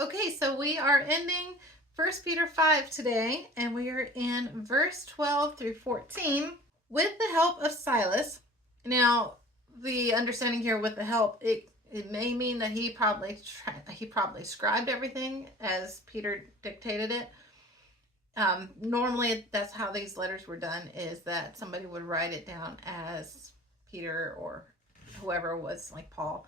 Okay, so we are ending 1 Peter 5 today, and we are in verse 12 through 14 with the help of Silas. Now, the understanding here with the help, it may mean that he probably scribed everything as Peter dictated it. Normally, that's how these letters were done, is that somebody would write it down as Peter or whoever was like Paul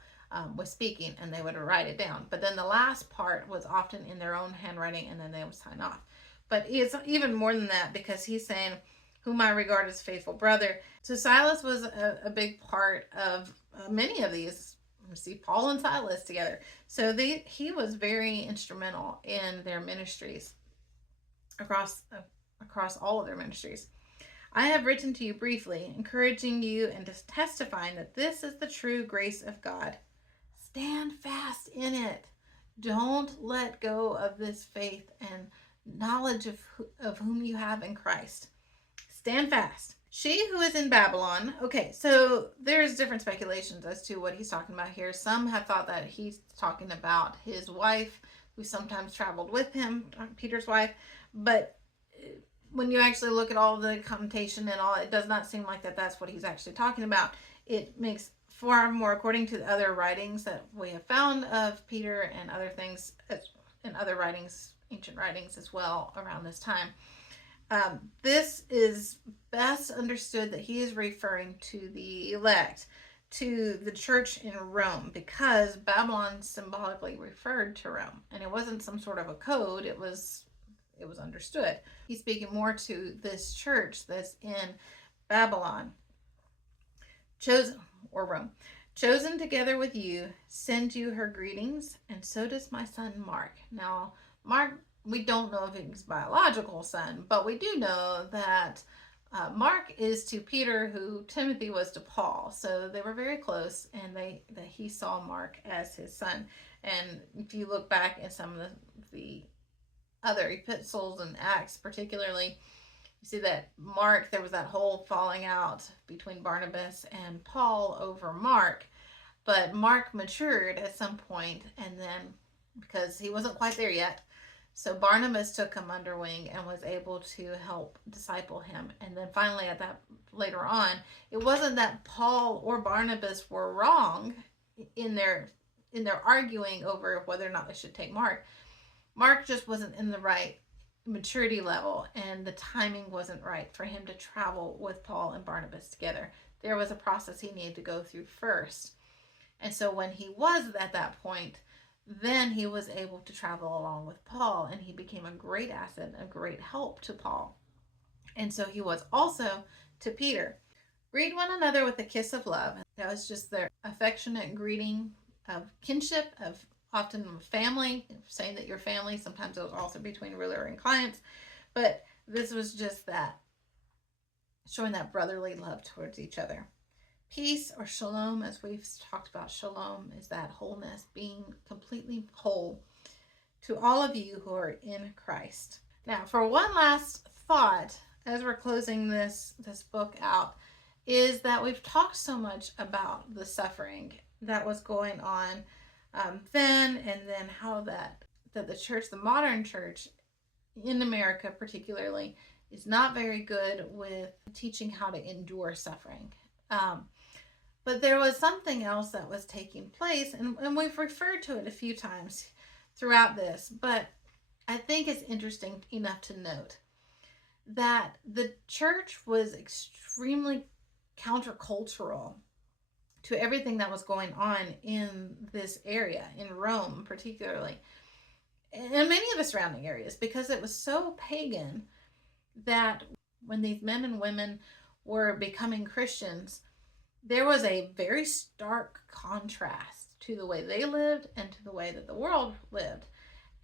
was speaking, and they would write it down. But then the last part was often in their own handwriting, and then they would sign off. But it's even more than that, because he's saying, whom I regard as faithful brother. So Silas was a big part of many of these. We see Paul and Silas together. So he was very instrumental in their ministries across all of their ministries. I have written to you briefly, encouraging you and just testifying that this is the true grace of God. Stand fast in it. Don't let go of this faith and knowledge of whom you have in Christ. Stand fast. She who is in Babylon. Okay, so there's different speculations as to what he's talking about here. Some have thought that he's talking about his wife, who sometimes traveled with him, Peter's wife. But when you actually look at all the connotation and all, it does not seem like that's what he's actually talking about. It makes far more, according to the other writings that we have found of Peter and other things, and other writings, ancient writings as well around this time. This is best understood that he is referring to the elect, to the church in Rome, because Babylon symbolically referred to Rome, and it wasn't some sort of a code. It was understood. He's speaking more to this church that's in Babylon. Chosen, or Rome, chosen together with you, send you her greetings, and so does my son Mark. Now, Mark, we don't know if he's biological son, but we do know that Mark is to Peter who Timothy was to Paul. So they were very close, and that he saw Mark as his son. And if you look back at some of the other epistles and Acts particularly, you see that Mark, there was that whole falling out between Barnabas and Paul over Mark, but Mark matured at some point, and then, because he wasn't quite there yet, so Barnabas took him under wing and was able to help disciple him. And then finally, at that later on, it wasn't that Paul or Barnabas were wrong in their arguing over whether or not they should take Mark. Mark just wasn't in the right maturity level, and the timing wasn't right for him to travel with Paul and Barnabas together. There was a process he needed to go through first. And so when he was at that point, then he was able to travel along with Paul, and he became a great asset, a great help to Paul. And so he was also to Peter. Greet one another with a kiss of love. That was just their affectionate greeting of kinship, of often family, saying that you're family. Sometimes it was also between ruler and clients, but this was just that, showing that brotherly love towards each other. Peace, or shalom, as we've talked about, shalom is that wholeness, being completely whole, to all of you who are in Christ. Now, for one last thought, as we're closing this book out, is that we've talked so much about the suffering that was going on then, and then how that the church, the modern church in America particularly, is not very good with teaching how to endure suffering. But there was something else that was taking place, and we've referred to it a few times throughout this, but I think it's interesting enough to note that the church was extremely countercultural to everything that was going on in this area, in Rome particularly, and many of the surrounding areas, because it was so pagan that when these men and women were becoming Christians, there was a very stark contrast to the way they lived and to the way that the world lived.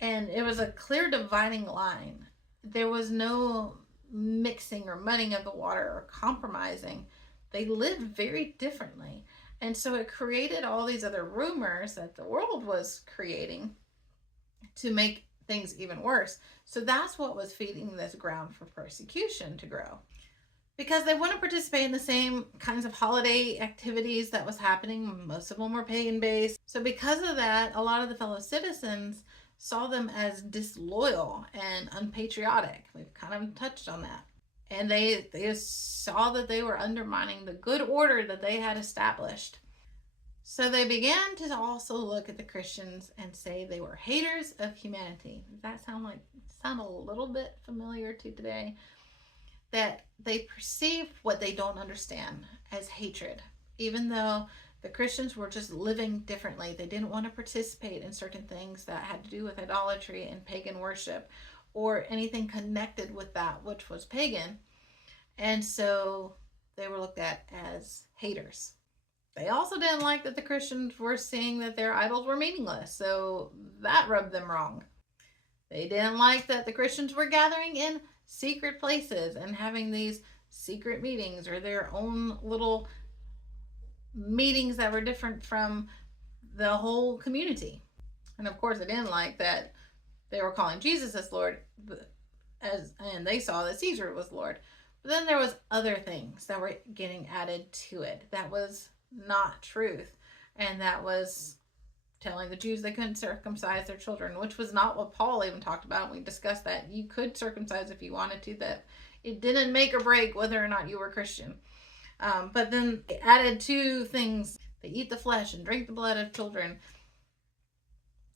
And it was a clear dividing line. There was no mixing or muddying of the water or compromising. They lived very differently. And so it created all these other rumors that the world was creating to make things even worse. So that's what was feeding this ground for persecution to grow, because they wouldn't participate in the same kinds of holiday activities that was happening. Most of them were pagan based. So because of that, a lot of the fellow citizens saw them as disloyal and unpatriotic. We've kind of touched on that. And they saw that they were undermining the good order that they had established. So they began to also look at the Christians and say they were haters of humanity. Does that sound a little bit familiar to today? That they perceive what they don't understand as hatred, even though the Christians were just living differently. They didn't want to participate in certain things that had to do with idolatry and pagan worship or anything connected with that which was pagan. And so they were looked at as haters. They also didn't like that the Christians were seeing that their idols were meaningless, so that rubbed them wrong. They didn't like that the Christians were gathering in secret places and having these secret meetings or their own little meetings that were different from the whole community. And of course, they didn't like that they were calling Jesus as Lord, and they saw that Caesar was Lord. But then there was other things that were getting added to it that was not truth, and that was telling the Jews they couldn't circumcise their children, which was not what Paul even talked about. We discussed that you could circumcise if you wanted to, that it didn't make or break whether or not you were Christian. But then they added two things: they eat the flesh and drink the blood of children.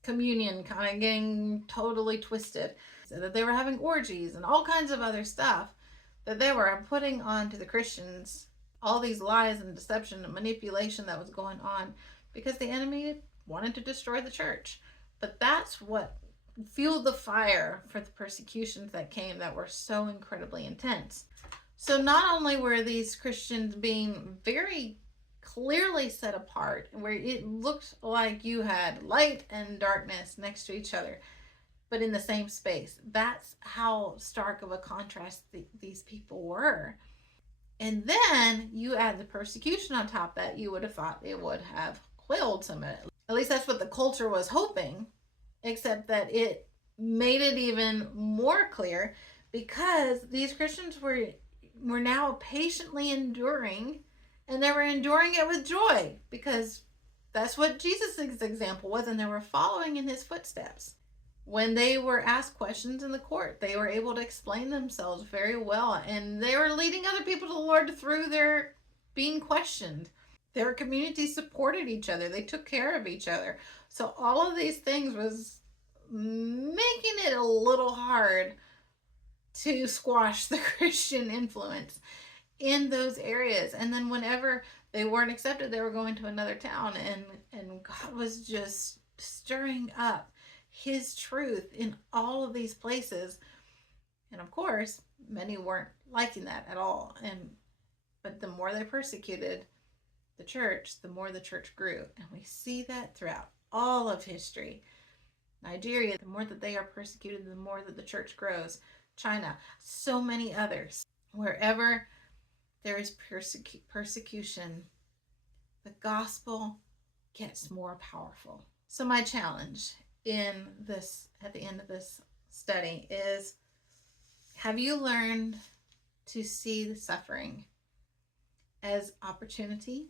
Communion kind of getting totally twisted, so that they were having orgies and all kinds of other stuff that they were putting on to the Christians. All these lies and deception and manipulation that was going on because the enemy wanted to destroy the church. But that's what fueled the fire for the persecutions that came that were so incredibly intense. So not only were these Christians being very clearly set apart, where it looked like you had light and darkness next to each other, but in the same space. That's how stark of a contrast these people were. And then you add the persecution on top that, you would have thought it would have quelled some of it. At least that's what the culture was hoping, except that it made it even more clear, because these Christians were now patiently enduring, and they were enduring it with joy, because that's what Jesus' example was, and they were following in his footsteps. When they were asked questions in the court, they were able to explain themselves very well, and they were leading other people to the Lord through their being questioned. Their community supported each other. They took care of each other. So all of these things was making it a little hard to squash the Christian influence in those areas. And then whenever they weren't accepted, they were going to another town, and God was just stirring up his truth in all of these places. And of course, many weren't liking that at all. But the more they persecuted the church, the more the church grew. And we see that throughout all of history. Nigeria, the more that they are persecuted, the more that the church grows. China, so many others. Wherever there is persecution, the gospel gets more powerful. So my challenge at the end of this study is, have you learned to see the suffering as opportunity,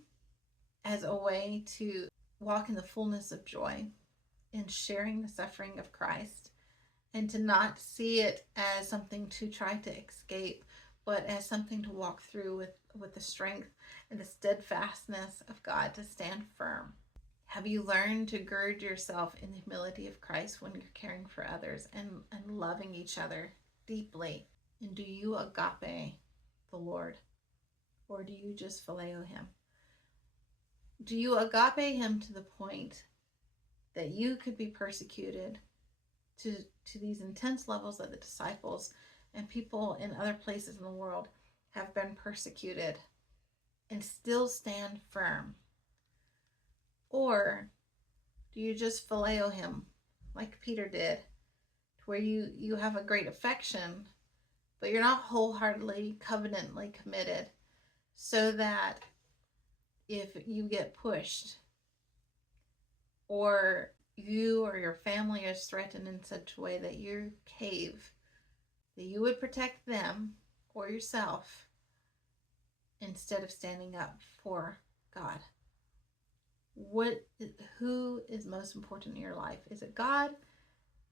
as a way to walk in the fullness of joy in sharing the suffering of Christ, and to not see it as something to try to escape, but as something to walk through with the strength and the steadfastness of God, to stand firm? Have you learned to gird yourself in the humility of Christ when you're caring for others and loving each other deeply? And do you agape the Lord? Or do you just phileo him? Do you agape him to the point that you could be persecuted to these intense levels that the disciples and people in other places in the world have been persecuted, and still stand firm? Or do you just phileo him like Peter did, to where you have a great affection, but you're not wholeheartedly, covenantly committed, so that if you get pushed, or you or your family is threatened in such a way that you cave, that you would protect them or yourself instead of standing up for God? Who is most important in your life? Is it God?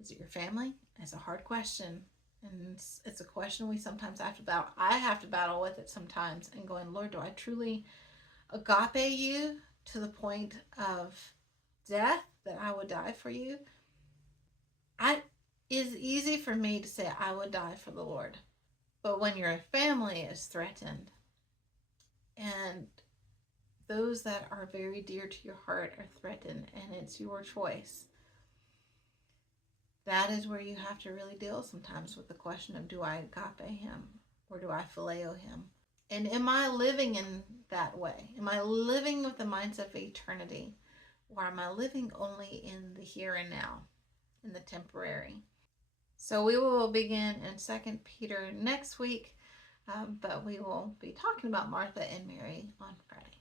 Is it your family? It's a hard question. And it's a question we sometimes have to battle. I have to battle with it sometimes and going, Lord, do I truly agape you to the point of death that I would die for you? It's easy for me to say I would die for the Lord. But when your family is threatened and those that are very dear to your heart are threatened and it's your choice, that is where you have to really deal sometimes with the question of, do I agape him or do I phileo him? And am I living in that way? Am I living with the mindset of eternity? Or am I living only in the here and now, in the temporary? So we will begin in 2 Peter next week, but we will be talking about Martha and Mary on Friday.